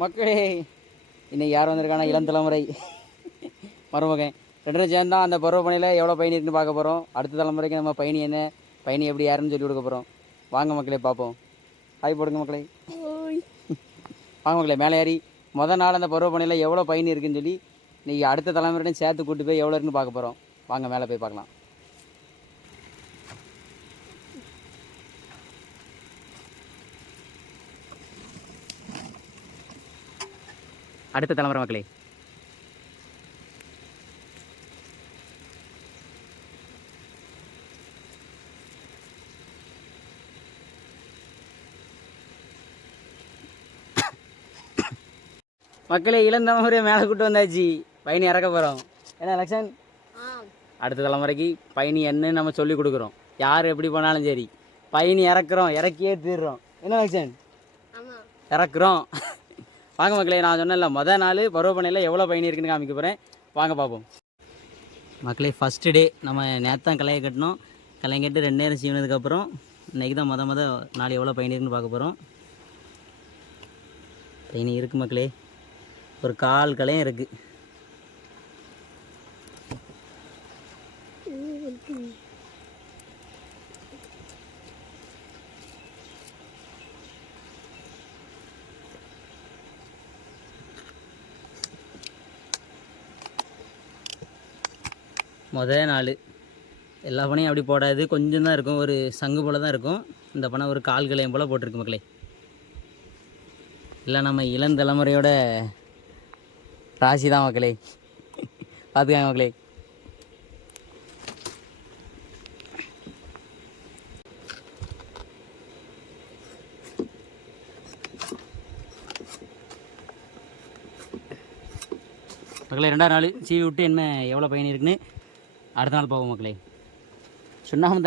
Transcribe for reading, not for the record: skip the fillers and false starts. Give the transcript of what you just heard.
மக்களே இன்னைக்கு யார் வந்திருக்கானா இளம் தலைமுறை மருமகன் ரெண்டு சேர்ந்தா அந்த பருவப்பணியில் எவ்வளோ பயணி இருக்குன்னு பார்க்க போகிறோம். அடுத்த தலைமுறைக்கு நம்ம பயணி என்ன பயணி எப்படி யாருன்னு சொல்லி கொடுக்க போகிறோம். வாங்க மக்களே பார்ப்போம். ஹாய் போடுங்க மக்களே. வாங்க மக்களே மேலே ஏறி மொதல் நாள் அந்த பருவப்பணியில் எவ்வளோ பயணி இருக்குன்னு சொல்லி இன்றைக்கி அடுத்த தலைமுறையும் சேர்த்து கூட்டு போய் எவ்வளோ இருக்குன்னு பார்க்க போகிறோம். வாங்க மேலே போய் பார்க்கலாம். அடுத்த தலைமுறை மக்களே. மக்களே இளந்தலைமுறையை மேலே கூட்டு வந்தாச்சு. பயணி இறக்க போகிறோம். என்ன லக்ஷன்? அடுத்த தலைமுறைக்கு பயணி என்னன்னு நம்ம சொல்லி கொடுக்குறோம். யார் எப்படி போனாலும் சரி பயணி இறக்குறோம், இறக்கியே தீர்றோம். என்ன லக்ஷன்? இறக்குறோம். வாங்க மக்களே, நான் சொன்னேன்ல மொதல் நாள் பருவப்பனையில் எவ்வளோ பயணி இருக்குன்னு காமிக்க போகிறேன். வாங்க பார்ப்போம். மக்களே ஃபஸ்ட்டு டே நம்ம நேற்று கலையை கட்டினோம். கலையை கட்டி 2 நேரம் சீவனதுக்கப்புறம் இன்றைக்கி தான் மொதல் நாள் எவ்வளோ பயணி இருக்குன்னு பார்க்க போகிறோம். பயணி இருக்குது மக்களே, ஒரு 1/4 கலையும் இருக்குது. மொதல் நாள் எல்லா பனையும் அப்படி போடாது, கொஞ்சம் தான் இருக்கும், ஒரு சங்கு போல் தான் இருக்கும். இந்த பனை ஒரு 1/4 கலையம் போல் போட்டிருக்கு மக்களே. இல்லை நம்ம இளந்தலைமுறையோட ராசி தான் மக்களே. பார்த்துக்காங்க மக்களே. மக்களே 2ஆவது நாள் சீவி விட்டு என்ன எவ்வளோ பயணி இருக்குன்னு அடுத்த நாள் போவோம் மக்களே. சுண்ணாம்பு